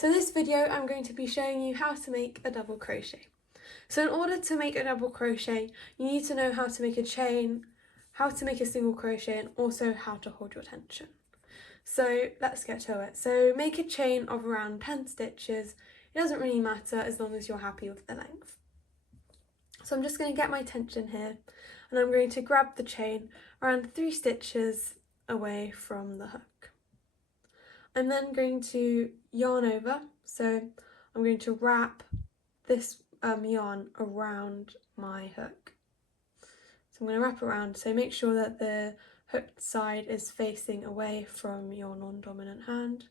So in this video I'm going to be showing you how to make a double crochet. So in order to make a double crochet you need to know how to make a chain, how to make a single crochet, and also how to hold your tension. So let's get to it. So make a chain of around 10 stitches. It doesn't really matter as long as you're happy with the length. So I'm just going to get my tension here and I'm going to grab the chain around 3 stitches away from the hook. I'm then going to yarn over, so I'm going to wrap this yarn around my hook. So I'm going to wrap around, so make sure that the hooked side is facing away from your non-dominant hand.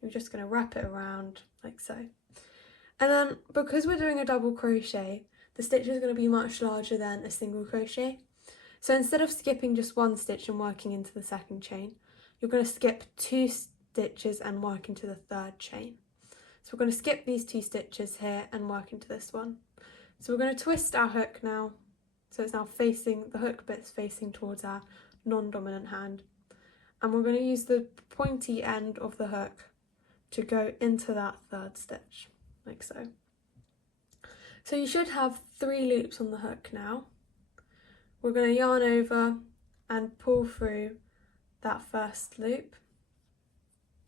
You're just going to wrap it around like so. And then because we're doing a double crochet, the stitch is going to be much larger than a single crochet. So instead of skipping just one stitch and working into the second chain, you're going to skip 2 stitches and work into the third chain. So we're going to skip these 2 stitches here and work into this one. So we're going to twist our hook now. So it's now facing, the hook bit's facing towards our non-dominant hand. And we're going to use the pointy end of the hook to go into that third stitch, like so. So you should have 3 loops on the hook now. We're going to yarn over and pull through that first loop,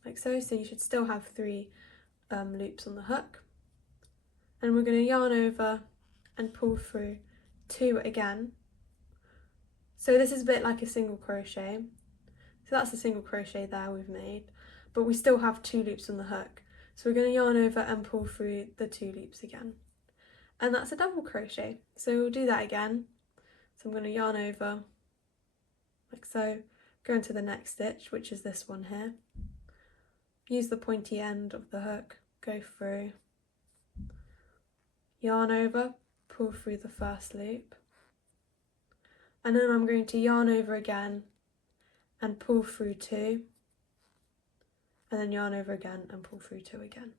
like so. So you should still have 3 loops on the hook. And we're going to yarn over and pull through 2 again. So this is a bit like a single crochet. So that's a single crochet there we've made, but we still have 2 loops on the hook. So we're going to yarn over and pull through the 2 loops again. And that's a double crochet. So we'll do that again. So I'm going to yarn over like so, go into the next stitch, which is this one here. Use the pointy end of the hook, go through, yarn over, pull through the first loop. And then I'm going to yarn over again and pull through 2. And then yarn over again and pull through 2 again.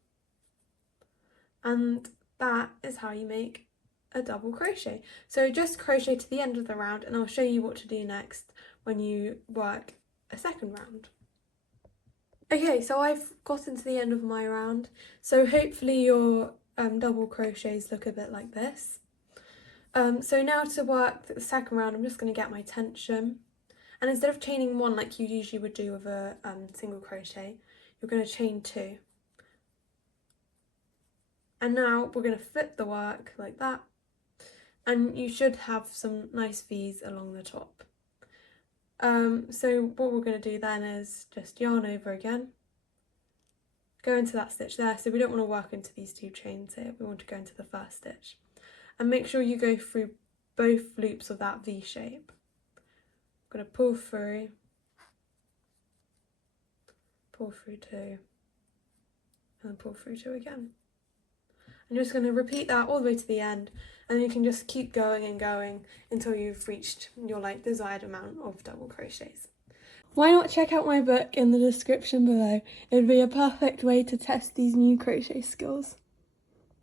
And that is how you make a double crochet. So just crochet to the end of the round and I'll show you what to do next when you work a second round. Okay, so I've gotten to the end of my round, so hopefully your double crochets look a bit like this. So now to work the second round, I'm just going to get my tension, and instead of chaining 1 like you usually would do with a single crochet, you're going to chain 2. And now we're going to flip the work like that, and you should have some nice V's along the top. So what we're going to do then is just yarn over again, go into that stitch there. So we don't want to work into these 2 chains here, we want to go into the first stitch. And make sure you go through both loops of that V shape. I'm going to pull through 2, and then pull through 2 again. I'm just going to repeat that all the way to the end, and you can just keep going and going until you've reached your desired amount of double crochets. Why not check out my book in the description below? It would be a perfect way to test these new crochet skills.